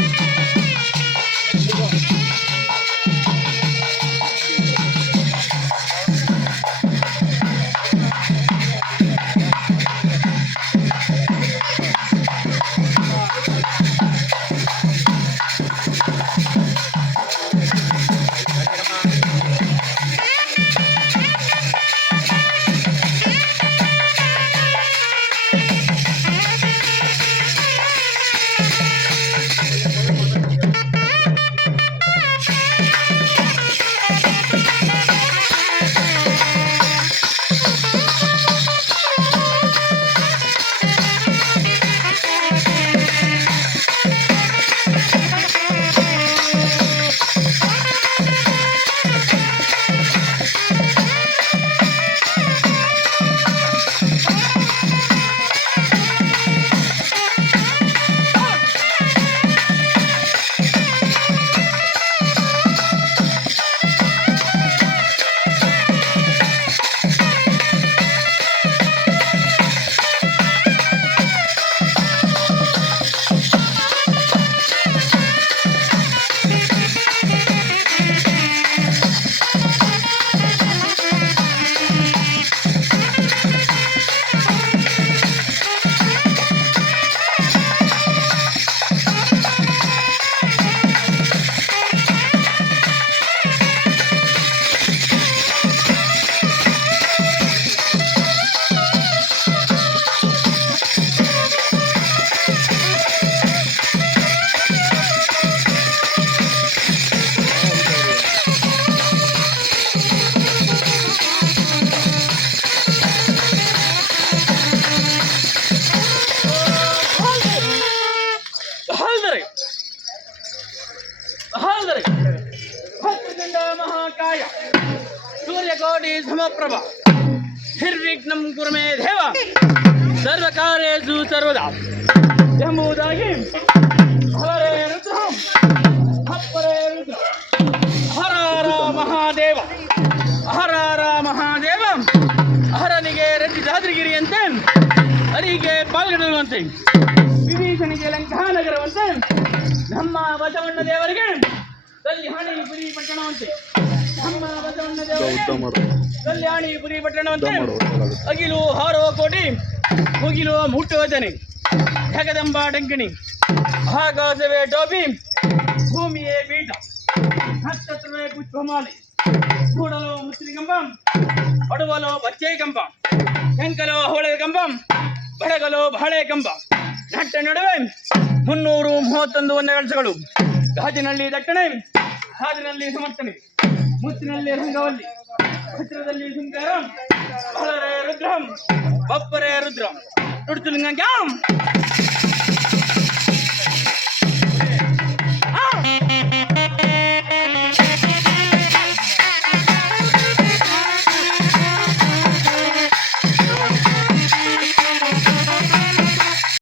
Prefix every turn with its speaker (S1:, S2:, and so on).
S1: thank you ಮಹಾಕಾಯ. ಸೂರ್ಯಕೋಟಿ ಸಮಪ್ರಭ ನಿರ್ವಿಘ್ನಂ ಕುರುಮೇ ದೇವ. ಸರ್ವಕಾರ್ಯೇಷು ಸರ್ವದಾ. ಎಂಬುದಾಗಿ ಹರೇ ರುದ್ರಂ ಹಪ್ಪರೇ ರುದ್ರ ಹರ ಹರ ಮಹಾದೇವ. ಹರ ಹರ ಮಹಾದೇವ. ಹರನಿಗೆ ರಚಿತಾದ್ರಿಗಿರಿಯಂತೆ ಅರಿಗೆ ಪಾಲ್ಗೊಳ್ಳುವಂತೆ ವಿಭೀಷಣಿಗೆ ಲಂಕಾನಗರವಂತೆ. ನಮ್ಮ ಬಸವಣ್ಣ ದೇವರಿಗೆ ಕಲ್ಯಾಣಿ ಪುರಿ ಪಟ್ಟಣವಂತೆ. ನಮ್ಮ ಬಸವಣ್ಣ ದೇವರಿಗೆ ಕಲ್ಯಾಣಿ ಪುರಿ ಪಟ್ಟಣವಂತೆ. ಅಗಿಲು ಹಾರೋ ಕೋಟಿ ಮುಗಿಲು ಮುಟ್ಟೋಜನೆ ಜಗದಂಬ ಡಂಕಣಿ ಆಕಾಶವೇ ಟೋಪಿ ಭೂಮಿಯೇ ಪೀಠ. ನಕ್ಷತ್ರವೇ ಪುಷ್ಪಮಾಲೆ. ಕೂಡಲು ಮುಸ್ಲಿ ಕಂಬಂ ಪಡುವಲೋ ಬಚ್ಚೆ ಕಂಬ ಹೆಂಕಲು ಹೊಳೆ ಕಂಬಂ ಬಡಗಲು ಬಾಳೆ ಕಂಬ. ನಟ್ಟ ನಡುವೆ ಮುನ್ನೂರು ಮೂವತ್ತೊಂದು ಒಂದೆಗಳಸಗಳು ಗಾಜಿನಲ್ಲಿ ದಟ್ಟಣೆ ಹಾದಿನಲ್ಲಿ ಸಮರ್ಥನೆ ಮುತ್ತಿನಲ್ಲಿ ರಂಗವಲ್ಲಿ ಚಿತ್ರದಲ್ಲಿ ಶೃಂಗಾರ ರುದ್ರಂ ಬಪ್ಪರೇ ರುದ್ರಂ ನುಡಿತು ಲಿಂಗಂ